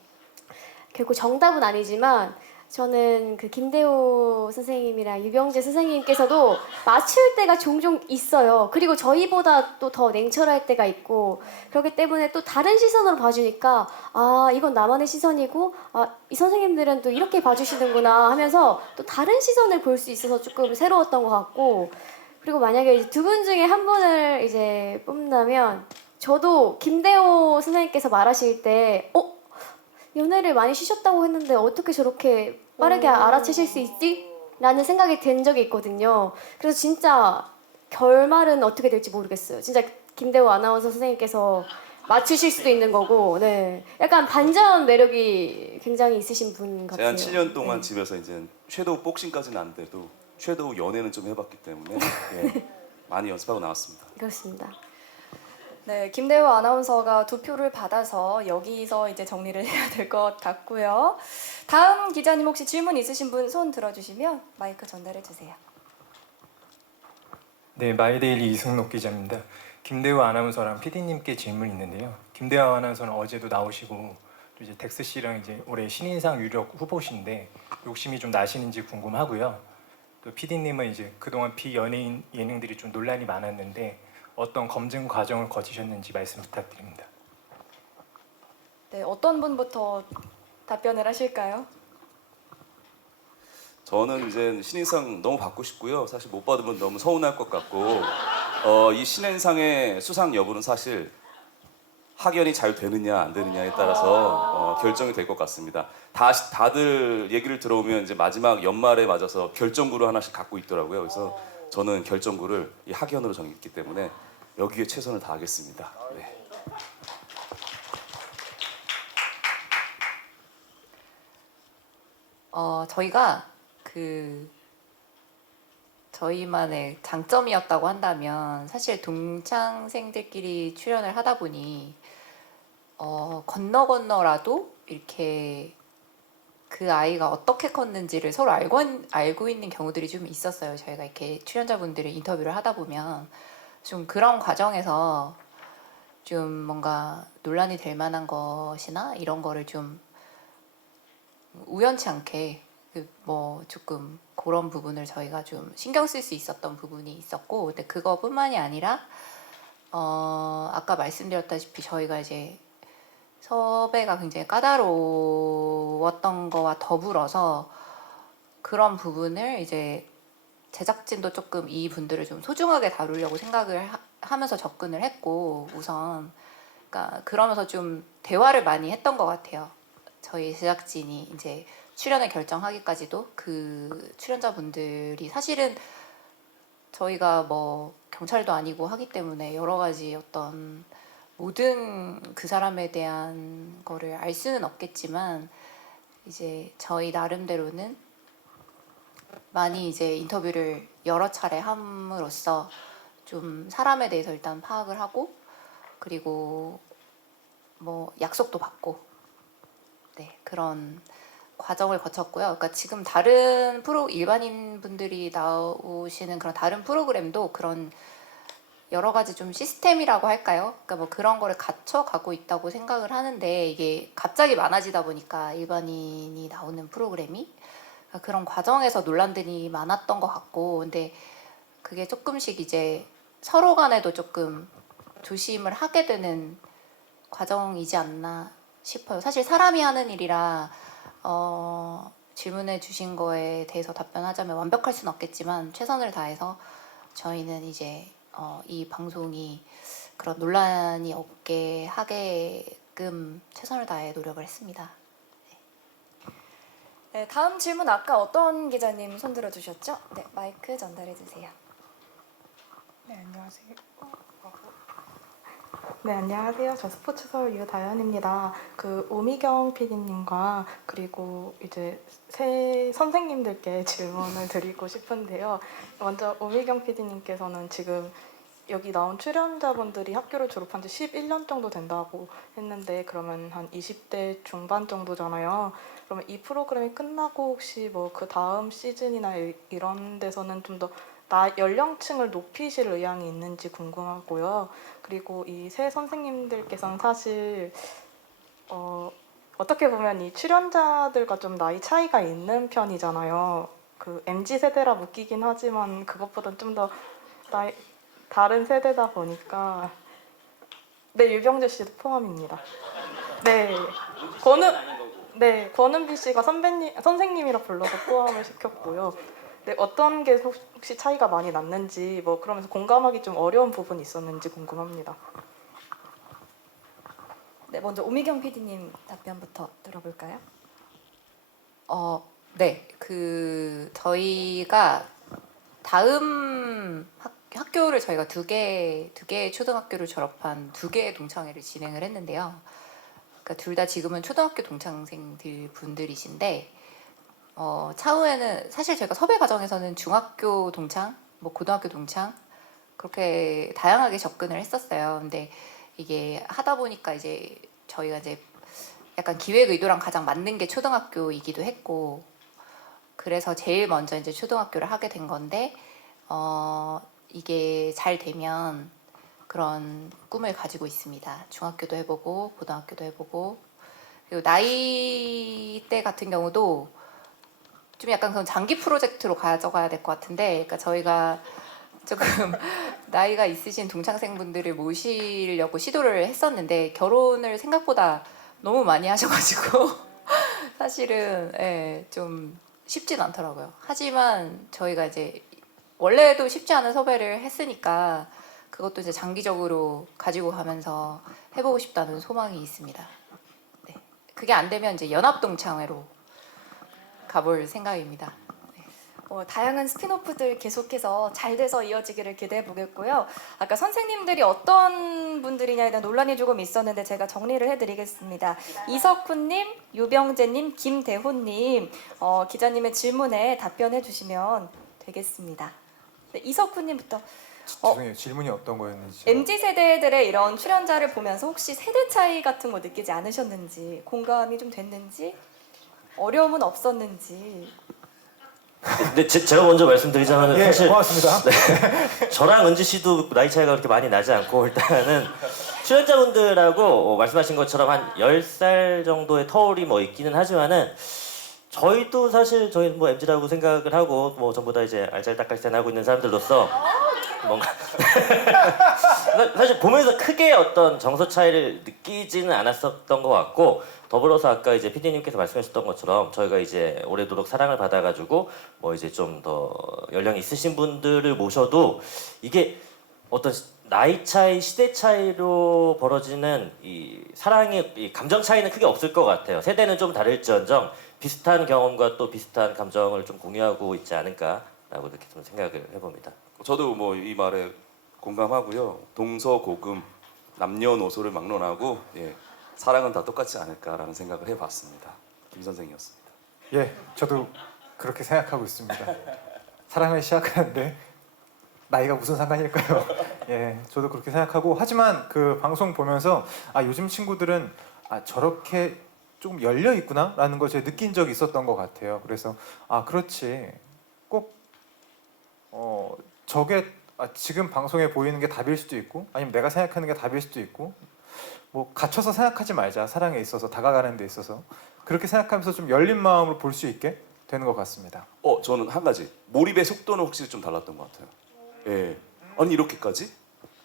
결국 정답은 아니지만 저는 그 김대호 선생님이랑 유병재 선생님께서도 맞출 때가 종종 있어요. 그리고 저희보다 또 더 냉철할 때가 있고 그렇기 때문에 또 다른 시선으로 봐주니까 아 이건 나만의 시선이고 아 이 선생님들은 또 이렇게 봐주시는구나 하면서 또 다른 시선을 볼 수 있어서 조금 새로웠던 것 같고 그리고 만약에 두 분 중에 한 분을 이제 뽑는다면 저도 김대호 선생님께서 말하실 때 연애를 많이 쉬셨다고 했는데 어떻게 저렇게 빠르게 알아채실 수 있지? 라는 생각이 든 적이 있거든요. 그래서 진짜 결말은 어떻게 될지 모르겠어요. 진짜 김대호 아나운서 선생님께서 맞추실 수도 있는 거고, 네. 약간 반전 매력이 굉장히 있으신 분 제가 같아요. 한 7년 동안 집에서 이제 섀도우 복싱까지는 안 돼도 섀도우 연애는 좀 해봤기 때문에 예, 많이 연습하고 나왔습니다. 그렇습니다. 네, 김대호 아나운서가 두 표를 받아서 여기서 이제 정리를 해야 될 것 같고요. 다음 기자님 혹시 질문 있으신 분 손 들어주시면 마이크 전달해 주세요. 네, 마이데일리 이승록 기자입니다. 김대호 아나운서랑 PD님께 질문이 있는데요. 김대호 아나운서는 어제도 나오시고 또 이제 덱스 씨랑 이제 올해 신인상 유력 후보신데 욕심이 좀 나시는지 궁금하고요. 또 PD님은 이제 그동안 비연예인 예능들이 좀 논란이 많았는데 어떤 검증 과정을 거치셨는지 말씀 부탁드립니다. 네, 어떤 분부터 답변을 하실까요? 저는 이제 신인상 너무 받고 싶고요. 사실 못 받으면 너무 서운할 것 같고 이 신인상의 수상 여부는 사실 학연이 잘 되느냐 안 되느냐에 따라서 결정이 될 것 같습니다. 다들 얘기를 들어오면 이제 마지막 연말에 맞아서 결정구를 하나씩 갖고 있더라고요. 그래서 저는 결정구를 이 학연으로 정했기 때문에 여기에 최선을 다하겠습니다. 네. 저희가 저희만의 장점이었다고 한다면 사실 동창생들끼리 출연을 하다 보니 건너라도 이렇게 그 아이가 어떻게 컸는지를 서로 알고 있는 경우들이 좀 있었어요. 저희가 이렇게 출연자분들을 인터뷰를 하다 보면 좀 그런 과정에서 좀 뭔가 논란이 될 만한 것이나 이런 거를 좀 우연치 않게 뭐 조금 그런 부분을 저희가 좀 신경 쓸 수 있었던 부분이 있었고, 근데 그거뿐만이 아니라 아까 말씀드렸다시피 저희가 이제 섭외가 굉장히 까다로웠던 거와 더불어서 그런 부분을 이제 제작진도 조금 이 분들을 좀 소중하게 다루려고 생각을 하면서 접근을 했고, 우선 그러니까 그러면서 좀 대화를 많이 했던 것 같아요. 저희 제작진이 이제 출연을 결정하기까지도 그 출연자분들이 사실은 저희가 뭐 경찰도 아니고 하기 때문에 여러 가지 어떤 모든 그 사람에 대한 거를 알 수는 없겠지만 이제 저희 나름대로는 많이 이제 인터뷰를 여러 차례 함으로써 좀 사람에 대해서 일단 파악을 하고, 그리고 뭐 약속도 받고, 네, 그런 과정을 거쳤고요. 그러니까 지금 다른 일반인 분들이 나오시는 그런 다른 프로그램도 그런 여러 가지 좀 시스템이라고 할까요? 그러니까 뭐 그런 거를 갖춰가고 있다고 생각을 하는데, 이게 갑자기 많아지다 보니까 일반인이 나오는 프로그램이 그러니까 그런 과정에서 논란들이 많았던 것 같고, 근데 그게 조금씩 이제 서로 간에도 조금 조심을 하게 되는 과정이지 않나 싶어요. 사실 사람이 하는 일이라 질문해 주신 거에 대해서 답변하자면 완벽할 수는 없겠지만 최선을 다해서 저희는 이제 이 방송이 그런 논란이 없게 하게끔 최선을 다해 노력을 했습니다. 네, 다음 질문 아까 어떤 기자님 손 들어주셨죠? 네, 마이크 전달해 주세요. 네, 안녕하세요. 네, 안녕하세요. 저 스포츠서울 유다현입니다. 오미경 PD님과 그리고 이제 새 선생님들께 질문을 드리고 싶은데요. 먼저 오미경 PD님께서는 지금 여기 나온 출연자분들이 학교를 졸업한 지 11년 정도 된다고 했는데, 그러면 한 20대 중반 정도잖아요. 그러면 이 프로그램이 끝나고 혹시 뭐 그 다음 시즌이나 이런 데서는 좀 더 연령층을 높이실 의향이 있는지 궁금하고요. 그리고 이 새 선생님들께서는 사실 어떻게 보면 이 출연자들과 좀 나이 차이가 있는 편이잖아요. MZ 세대라 묶이긴 하지만 그것보다는 좀 더 다른 세대다 보니까. 네, 유병재 씨도 포함입니다. 네, 권은비 씨가 선생님이라 불러서 포함을 시켰고요. 네, 어떤 게 혹시 차이가 많이 났는지, 뭐 그러면서 공감하기 좀 어려운 부분이 있었는지 궁금합니다. 네, 먼저 오미경 PD님 답변부터 들어볼까요? 네, 저희가 다음 학교를 저희가 두 개의 초등학교를 졸업한 두 개의 동창회를 진행을 했는데요. 그러니까 둘 다 지금은 초등학교 동창생들 분들이신데, 차후에는 사실 저희가 섭외 과정에서는 중학교 동창, 뭐 고등학교 동창 그렇게 다양하게 접근을 했었어요. 근데 이게 하다 보니까 이제 저희가 이제 약간 기획 의도랑 가장 맞는 게 초등학교이기도 했고, 그래서 제일 먼저 이제 초등학교를 하게 된 건데, 이게 잘 되면 그런 꿈을 가지고 있습니다. 중학교도 해보고 고등학교도 해보고, 그리고 나이대 같은 경우도 좀 약간 그런 장기 프로젝트로 가져가야 될 것 같은데, 그러니까 저희가 조금 나이가 있으신 동창생분들을 모시려고 시도를 했었는데 결혼을 생각보다 너무 많이 하셔가지고 사실은 좀 쉽진 않더라고요. 하지만 저희가 이제 원래도 쉽지 않은 섭외를 했으니까 그것도 이제 장기적으로 가지고 가면서 해보고 싶다는 소망이 있습니다. 네. 그게 안 되면 이제 연합동창회로 가볼 생각입니다. 다양한 스피노프들 계속해서 잘 돼서 이어지기를 기대해 보겠고요. 아까 선생님들이 어떤 분들이냐에 대한 논란이 조금 있었는데 제가 정리를 해드리겠습니다. 이석훈님, 유병재님, 김대훈님 기자님의 질문에 답변해 주시면 되겠습니다. 네, 이석훈님부터. 죄송해요. 질문이 어떤 거였는지. MZ 세대들의 이런 출연자를 보면서 혹시 세대 차이 같은 거 느끼지 않으셨는지, 공감이 좀 됐는지, 어려움은 없었는지. 근데 제가 먼저 말씀드리자면 예, 사실 고맙습니다. 저랑 은지 씨도 나이 차이가 그렇게 많이 나지 않고 일단은 출연자분들하고 말씀하신 것처럼 한 10살 정도의 터울이 뭐 있기는 하지만은 저희도 사실 저희 뭐 MZ라고 생각을 하고 뭐 전부 다 이제 알잘딱깔센 하고 있는 사람들로서 뭔가 사실 보면서 크게 어떤 정서 차이를 느끼지는 않았었던 것 같고, 더불어서 아까 이제 PD님께서 말씀하셨던 것처럼 저희가 이제 오래도록 사랑을 받아가지고 뭐 이제 좀 더 연령이 있으신 분들을 모셔도 이게 어떤 나이 차이, 시대 차이로 벌어지는 이 사랑의 이 감정 차이는 크게 없을 것 같아요. 세대는 좀 다를지언정 비슷한 경험과 또 비슷한 감정을 좀 공유하고 있지 않을까라고 이렇게 좀 생각을 해봅니다. 저도 뭐 이 말에 공감하고요. 동서고금 남녀노소를 막론하고 사랑은 다 똑같지 않을까라는 생각을 해봤습니다. 김 선생이었습니다. 예, 저도 그렇게 생각하고 있습니다. 사랑을 시작하는데 나이가 무슨 상관일까요? 예, 저도 그렇게 생각하고, 하지만 그 방송 보면서 요즘 친구들은 저렇게 조금 열려 있구나라는 걸 제가 느낀 적이 있었던 것 같아요. 그래서 그렇지, 꼭 저게 지금 방송에 보이는 게 답일 수도 있고, 아니면 내가 생각하는 게 답일 수도 있고, 뭐 갇혀서 생각하지 말자. 사랑에 있어서, 다가가는 데 있어서 그렇게 생각하면서 좀 열린 마음으로 볼 수 있게 되는 것 같습니다. 저는 한 가지, 몰입의 속도는 확실히 좀 달랐던 것 같아요. 예. 아니 이렇게까지?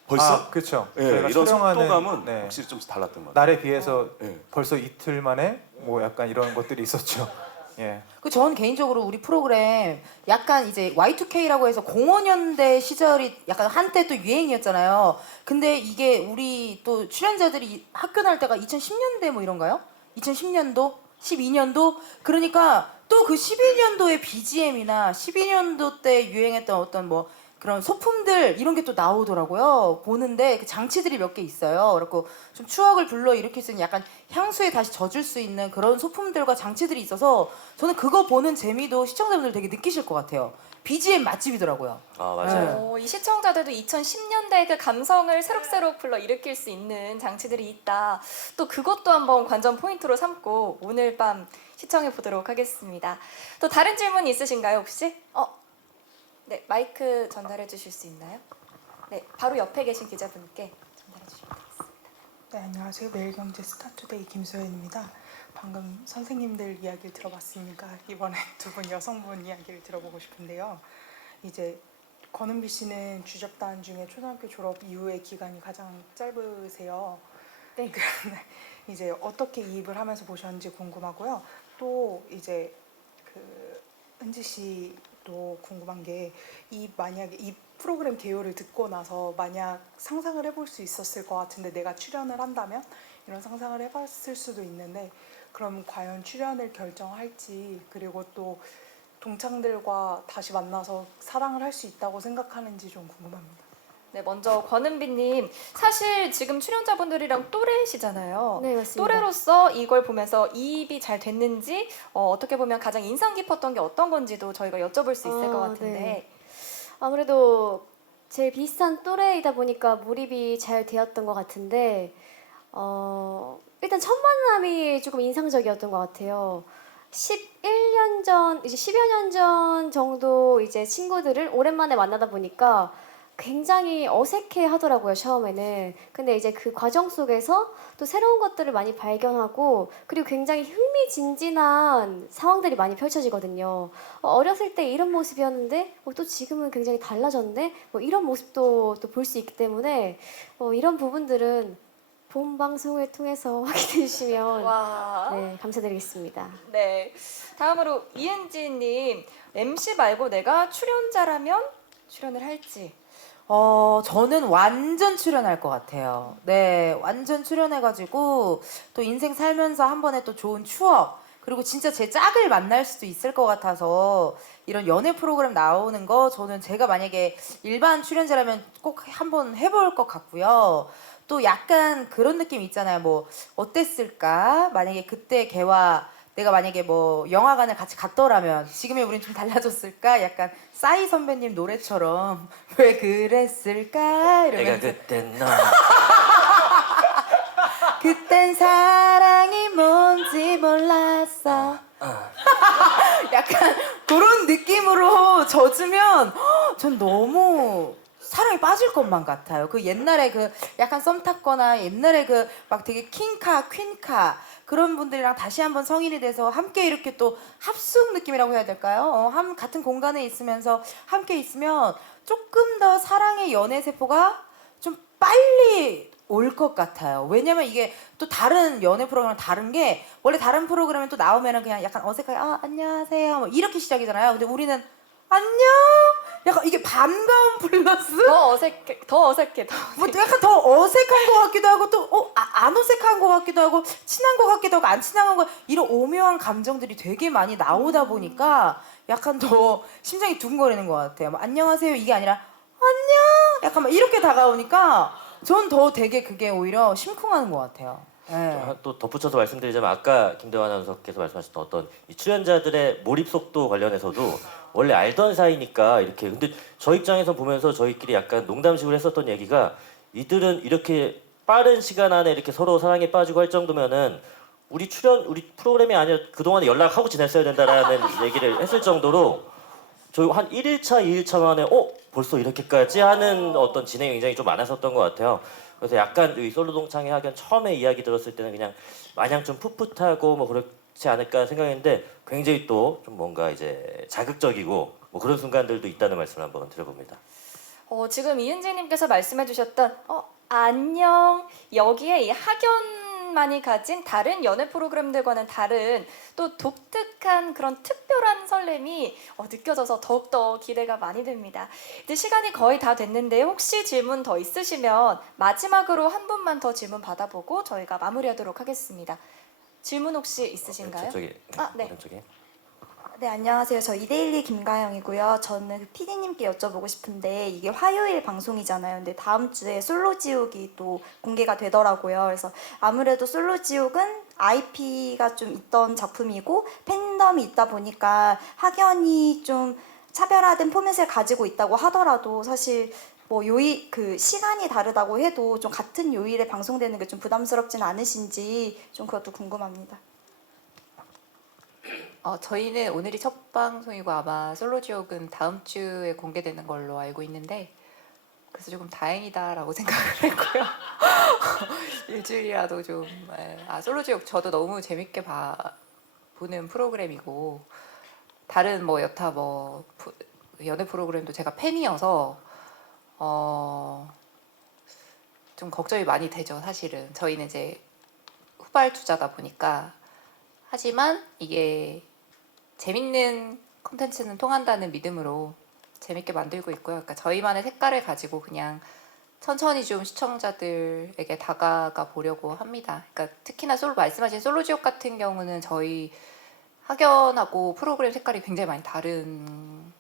벌써? 그렇죠. 예, 저희가 이런 촬영하는, 속도감은 네, 확실히 좀 달랐던 것 같아요. 날에 비해서 예. 벌써 이틀 만에 뭐 약간 이런 것들이 있었죠. 예. 저는 개인적으로 우리 프로그램 약간 이제 Y2K라고 해서 05년대 시절이 약간 한때 또 유행이었잖아요. 근데 이게 우리 또 출연자들이 학교 다닐 때가 2010년대 뭐 이런가요? 2010년도? 12년도? 그러니까 또 그 11년도의 BGM이나 12년도 때 유행했던 어떤 뭐 그런 소품들 이런 게 또 나오더라고요. 보는데 그 장치들이 몇 개 있어요. 그래고 좀 추억을 불러일으킬 수 있는 약간 향수에 다시 젖을 수 있는 그런 소품들과 장치들이 있어서 저는 그거 보는 재미도 시청자분들 되게 느끼실 것 같아요. BGM 맛집이더라고요. 맞아요. 이 시청자들도 2010년대 그 감성을 새록새록 불러일으킬 수 있는 장치들이 있다. 또 그것도 한번 관전 포인트로 삼고 오늘 밤 시청해 보도록 하겠습니다. 또 다른 질문 있으신가요 혹시? 네, 마이크 전달해 주실 수 있나요? 네, 바로 옆에 계신 기자분께 전달해 주시면 되겠습니다. 네, 안녕하세요. 매일경제 스타투데이 김소연입니다. 방금 선생님들 이야기를 들어봤으니까 이번에 두 분 여성분 이야기를 들어보고 싶은데요. 이제 권은비 씨는 주접단 중에 초등학교 졸업 이후의 기간이 가장 짧으세요. 네. 그런데 이제 어떻게 이입을 하면서 보셨는지 궁금하고요. 또 이제 그 은지 씨도 궁금한 게 만약에 이 프로그램 개요를 듣고 나서 만약 상상을 해볼 수 있었을 것 같은데 내가 출연을 한다면 이런 상상을 해봤을 수도 있는데 그럼 과연 출연을 결정할지, 그리고 또 동창들과 다시 만나서 사랑을 할 수 있다고 생각하는지 좀 궁금합니다. 네, 먼저 권은비님, 사실 지금 출연자분들이랑 또래시잖아요. 네, 맞습니다. 또래로서 이걸 보면서 이입이 잘 됐는지, 어떻게 보면 가장 인상 깊었던 게 어떤 건지도 저희가 여쭤볼 수 있을 것 같은데. 네. 아무래도 제일 비슷한 또래이다 보니까 몰입이 잘 되었던 것 같은데, 일단 첫 만남이 조금 인상적이었던 것 같아요. 11년 전, 이제 10여 년 전 정도 이제 친구들을 오랜만에 만나다 보니까 굉장히 어색해 하더라고요, 처음에는. 근데 이제 그 과정 속에서 또 새로운 것들을 많이 발견하고, 그리고 굉장히 흥미진진한 상황들이 많이 펼쳐지거든요. 어렸을 때 이런 모습이었는데 또 지금은 굉장히 달라졌네? 뭐 이런 모습도 또 볼 수 있기 때문에 이런 부분들은 본 방송을 통해서 확인해 주시면 와. 네, 감사드리겠습니다. 네. 다음으로 이은지님, MC 말고 내가 출연자라면 출연을 할지. 저는 완전 출연할 것 같아요. 네, 완전 출연해가지고 또 인생 살면서 한 번에 또 좋은 추억, 그리고 진짜 제 짝을 만날 수도 있을 것 같아서 이런 연애 프로그램 나오는 거 저는 제가 만약에 일반 출연자라면 꼭 한번 해볼 것 같고요. 또 약간 그런 느낌 있잖아요. 뭐 어땠을까? 만약에 그때 걔와 내가 만약에 뭐 영화관을 같이 갔더라면 지금의 우린 좀 달라졌을까? 약간 싸이 선배님 노래처럼 왜 그랬을까? 내가 이러면서 그땐 너 그땐 사랑이 뭔지 몰랐어. 약간 그런 느낌으로 젖으면 전 너무 사랑에 빠질 것만 같아요. 그 옛날에 그 약간 썸 탔거나 옛날에 그 막 되게 퀸카, 퀸카 그런 분들이랑 다시 한번 성인이 돼서 함께 이렇게 또 합숙 느낌이라고 해야 될까요? 같은 공간에 있으면서 함께 있으면 조금 더 사랑의 연애 세포가 좀 빨리 올 것 같아요. 왜냐면 이게 또 다른 연애 프로그램은 다른 게 원래 다른 프로그램은 또 나오면은 그냥 약간 어색하게 안녕하세요 뭐 이렇게 시작이잖아요. 근데 우리는 안녕 약간 이게 반가움 플러스 더 어색해. 뭐 약간 더 어색한 것 같기도 하고 또 안 어색한 것 같기도 하고 친한 것 같기도 하고 안 친한 것 이런 오묘한 감정들이 되게 많이 나오다 보니까 약간 더 심장이 두근거리는 것 같아요. 뭐, 안녕하세요 이게 아니라 안녕 약간 막 이렇게 다가오니까 전 더 되게 그게 오히려 심쿵하는 것 같아요. 네. 또 덧붙여서 말씀드리자면 아까 김대환 아나운서께서 말씀하셨던 어떤 이 출연자들의 몰입 속도 관련해서도 원래 알던 사이니까 이렇게 근데 저 입장에서 보면서 저희끼리 약간 농담식으로 했었던 얘기가 이들은 이렇게 빠른 시간 안에 이렇게 서로 사랑에 빠지고 할 정도면은 우리 프로그램이 아니라 그동안에 연락하고 지냈어야 된다라는 얘기를 했을 정도로 저희 한 1일차, 2일차 만에 벌써 이렇게까지 하는 어떤 진행이 굉장히 좀 많았었던 것 같아요. 그래서 약간 이 솔로 동창회 하견 처음에 이야기 들었을 때는 그냥 마냥 좀 풋풋하고 뭐 그렇지 않을까 생각했는데 굉장히 또 좀 뭔가 이제 자극적이고 뭐 그런 순간들도 있다는 말씀을 한번 드려봅니다. 지금 이은지님께서 말씀해주셨던 안녕 여기에 이 학연만이 가진 다른 연애 프로그램들과는 다른 또 독특한 그런 특별한 설렘이 느껴져서 더욱더 기대가 많이 됩니다. 이제 시간이 거의 다 됐는데 혹시 질문 더 있으시면 마지막으로 한 분만 더 질문 받아보고 저희가 마무리하도록 하겠습니다. 질문 혹시 있으신가요? 저쪽에 네. 오른쪽에. 네, 안녕하세요. 저 이데일리 김가영이고요. 저는 PD님께 여쭤보고 싶은데 이게 화요일 방송이잖아요. 근데 다음 주에 솔로지옥이 또 공개가 되더라고요. 그래서 아무래도 솔로지옥은 IP가 좀 있던 작품이고 팬덤이 있다 보니까 학연이 좀 차별화된 포맷을 가지고 있다고 하더라도 사실 뭐 그 시간이 다르다고 해도 좀 같은 요일에 방송되는 게 좀 부담스럽지는 않으신지 좀 그것도 궁금합니다. 저희는 오늘이 첫 방송이고 아마 솔로지옥은 다음 주에 공개되는 걸로 알고 있는데 그래서 조금 다행이다라고 생각을 했고요. 일주일이라도 좀 솔로지옥 저도 너무 재밌게 보는 프로그램이고 다른 뭐 여타 뭐 연애 프로그램도 제가 팬이어서 좀 걱정이 많이 되죠. 사실은 저희는 이제 후발주자다 보니까 하지만 이게 재밌는 콘텐츠는 통한다는 믿음으로 재밌게 만들고 있고요. 그러니까 저희만의 색깔을 가지고 그냥 천천히 좀 시청자들에게 다가가 보려고 합니다. 그러니까 특히나 말씀하신 솔로지옥 같은 경우는 저희 학연하고 프로그램 색깔이 굉장히 많이 다른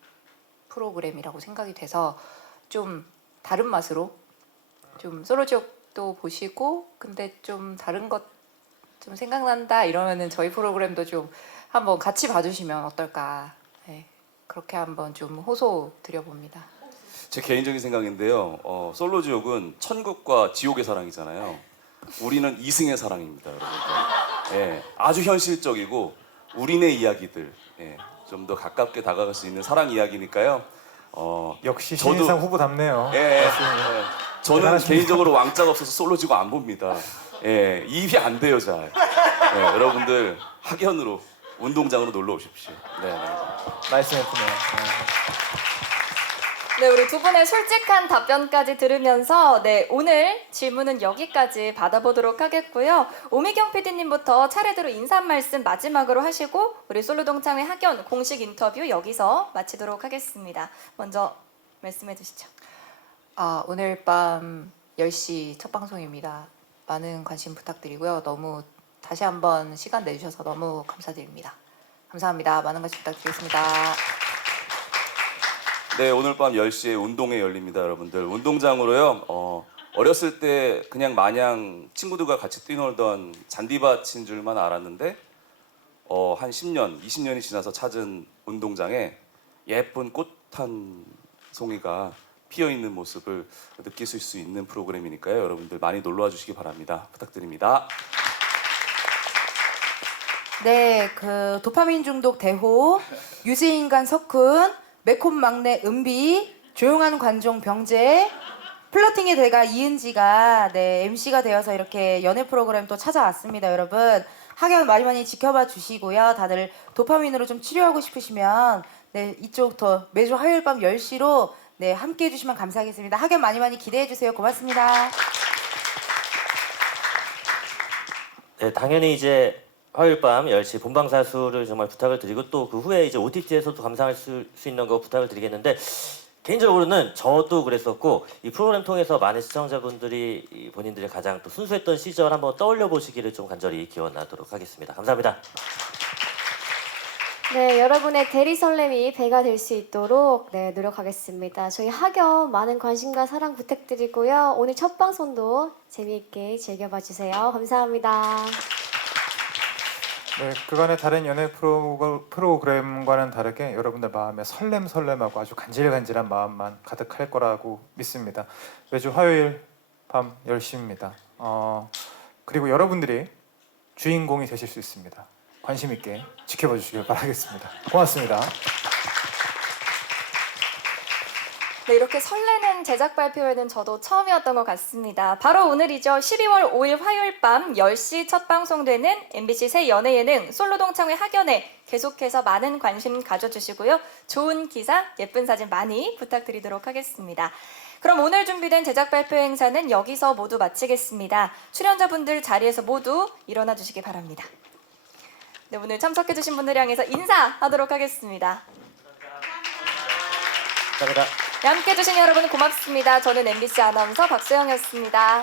프로그램이라고 생각이 돼서 좀 다른 맛으로 좀 솔로지옥도 보시고 근데 좀 다른 것 좀 생각난다 이러면은 저희 프로그램도 좀 한번 같이 봐주시면 어떨까. 네, 그렇게 한번 좀 호소 드려봅니다. 제 개인적인 생각인데요. 솔로지옥은 천국과 지옥의 사랑이잖아요. 우리는 이승의 사랑입니다, 여러분들. 예, 아주 현실적이고 우리네 이야기들 좀 더 가깝게 다가갈 수 있는 사랑 이야기니까요. 역시 저도- 신인상 후보답네요. 저는 대단하십니다. 개인적으로 왕자가 없어서 솔로지옥 안 봅니다. 입이 안 돼요, 잘. 여러분들 학연으로 운동장으로 놀러 오십시오. 네. 말씀했군요. 네, 우리 두 분의 솔직한 답변까지 들으면서 오늘 질문은 여기까지 받아보도록 하겠고요. 오미경 PD님부터 차례대로 인사 말씀 마지막으로 하시고 우리 솔로동창회 학연 공식 인터뷰 여기서 마치도록 하겠습니다. 먼저 말씀해 주시죠. 오늘 밤 10시 첫 방송입니다. 많은 관심 부탁드리고요. 너무 다시 한번 시간 내주셔서 너무 감사드립니다. 감사합니다. 많은 관심 부탁드리겠습니다. 네, 오늘 밤 10시에 운동회 열립니다, 여러분들. 운동장으로요. 어렸을 때 그냥 마냥 친구들과 같이 뛰놀던 잔디밭인 줄만 알았는데 한 10년, 20년이 지나서 찾은 운동장에 예쁜 꽃 한 송이가 피어 있는 모습을 느낄 수 있는 프로그램이니까요. 여러분들 많이 놀러와 주시기 바랍니다. 부탁드립니다. 네, 그 도파민 중독 대호, 유재인간 석훈, 매콤 막내 은비, 조용한 관종 병재, 플러팅의 대가 이은지가 네, MC가 되어서 이렇게 연애 프로그램 또 찾아왔습니다, 여러분. 학연 많이 많이 지켜봐 주시고요. 다들 도파민으로 좀 치료하고 싶으시면 네, 이쪽부터 매주 화요일 밤 10시로 네, 함께 해주시면 감사하겠습니다. 학연 많이 많이 기대해 주세요. 고맙습니다. 네, 당연히 이제 화요일 밤 10시 본방사수를 정말 부탁을 드리고 또 그 후에 이제 OTT에서도 감상할 수 있는 거 부탁을 드리겠는데 개인적으로는 저도 그랬었고 이 프로그램 통해서 많은 시청자분들이 이 본인들의 가장 또 순수했던 시절 한번 떠올려 보시기를 좀 간절히 기원하도록 하겠습니다. 감사합니다. 네, 여러분의 대리 설렘이 배가 될 수 있도록 네, 노력하겠습니다. 저희 학연 많은 관심과 사랑 부탁드리고요. 오늘 첫 방송도 재미있게 즐겨봐 주세요. 감사합니다. 네, 그간의 다른 연애 프로그램과는 다르게 여러분들 마음에 설렘하고 아주 간질간질한 마음만 가득할 거라고 믿습니다. 매주 화요일 밤 10시입니다. 그리고 여러분들이 주인공이 되실 수 있습니다. 관심 있게 지켜봐 주시길 바라겠습니다. 고맙습니다. 네, 이렇게 설레는 제작 발표회는 저도 처음이었던 것 같습니다. 바로 오늘이죠. 12월 5일 화요일 밤 10시 첫 방송되는 MBC 새 연애 예능 솔로 동창회 학연에 계속해서 많은 관심 가져주시고요. 좋은 기사, 예쁜 사진 많이 부탁드리도록 하겠습니다. 그럼 오늘 준비된 제작 발표 행사는 여기서 모두 마치겠습니다. 출연자분들 자리에서 모두 일어나 주시기 바랍니다. 네, 오늘 참석해주신 분들 향해서 인사하도록 하겠습니다. 감사합니다. 네, 함께해주신 여러분 고맙습니다. 저는 MBC 아나운서 박소영이었습니다.